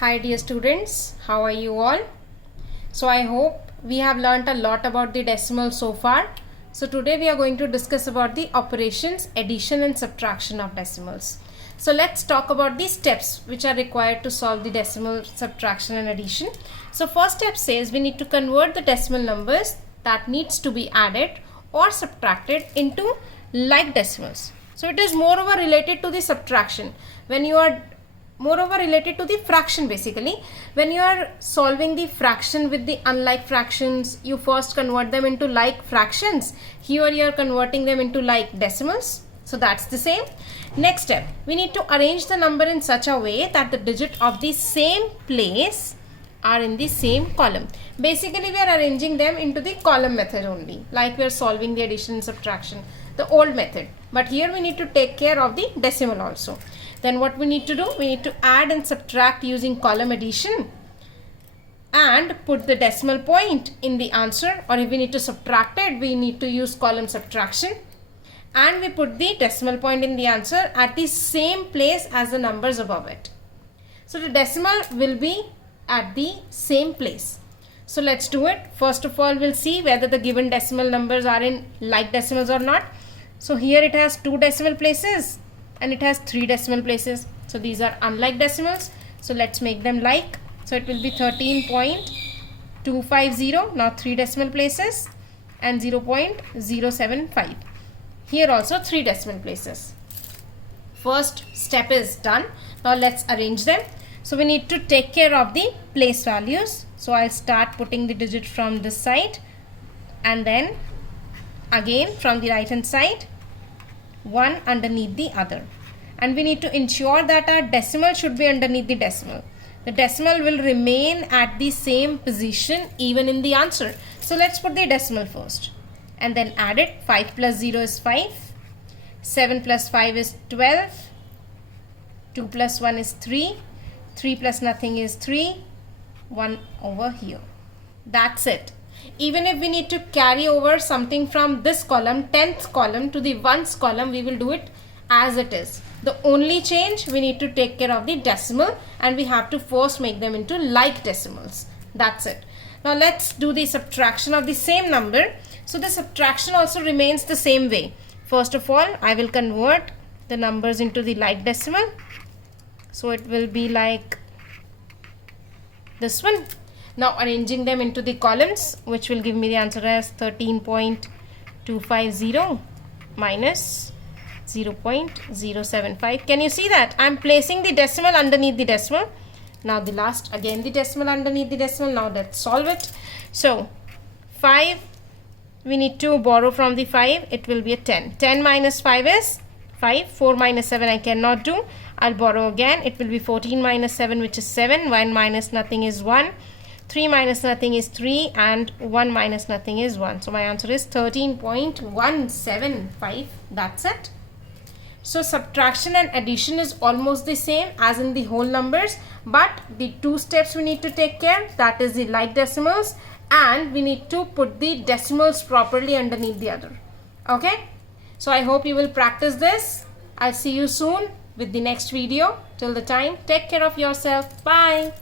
Hi dear students, how are you all? So I hope we have learnt a lot about the decimal so far. So today we are going to discuss about the operations, addition and subtraction of decimals. So let's talk about the steps which are required to solve the decimal, subtraction and addition. So first step says we need to convert the decimal numbers that needs to be added or subtracted into like decimals. So it is moreover related to the subtraction. When you are moreover related to the fraction, basically when you are solving the fraction with the unlike fractions, you first convert them into like fractions. Here you are converting them into like decimals, so that's the same. Next step, we need to arrange the number in such a way that the digit of the same place are in the same column. Basically we are arranging them into the column method only, like we are solving the addition and subtraction, the old method, but here we need to take care of the decimal also. Then what we need to do, we need to add and subtract using column addition and put the decimal point in the answer, or if we need to subtract it, we need to use column subtraction, and we put the decimal point in the answer at the same place as the numbers above it. So the decimal will be at the same place. So let's do it. First of all, we'll see whether the given decimal numbers are in like decimals or not. So here it has 2 decimal places and it has 3 decimal places. So these are unlike decimals. So let's make them like. So it will be 13.250, now 3 decimal places, and 0.075. Here also 3 decimal places. First step is done. Now let's arrange them. So we need to take care of the place values. So I'll start putting the digit from this side and then again from the right hand side, one underneath the other, and we need to ensure that our decimal should be underneath the decimal. The decimal will remain at the same position even in the answer. So let's put the decimal first and then add it. 5 plus 0 is 5, 7 plus 5 is 12, 2 plus 1 is 3, 3 plus nothing is 3, 1 over here. That's it. Even if we need to carry over something from this column, 10th column, to the ones column, we will do it as it is. The only change, we need to take care of the decimal and we have to first make them into like decimals. That's it. Now let's do the subtraction of the same number. So the subtraction also remains the same way. First of all, I will convert the numbers into the like decimal. So it will be like this one. Now arranging them into the columns, which will give me the answer as 13.250 minus 0.075. Can you see that? I am placing the decimal underneath the decimal. Now the last, again the decimal underneath the decimal. Now let's solve it. So 5, we need to borrow from the 5. It will be a 10. 10 minus 5 is 5. 4 minus 7 I cannot do. I'll borrow again. It will be 14 minus 7, which is 7. 1 minus nothing is 1. 3 minus nothing is 3, and 1 minus nothing is 1. So my answer is 13.175. That's it. So subtraction and addition is almost the same as in the whole numbers, but the 2 steps we need to take care, that is the like decimals, and we need to put the decimals properly underneath the other. Okay, so I hope you will practice this. I'll see you soon with the next video. Till the time, take care of yourself. Bye.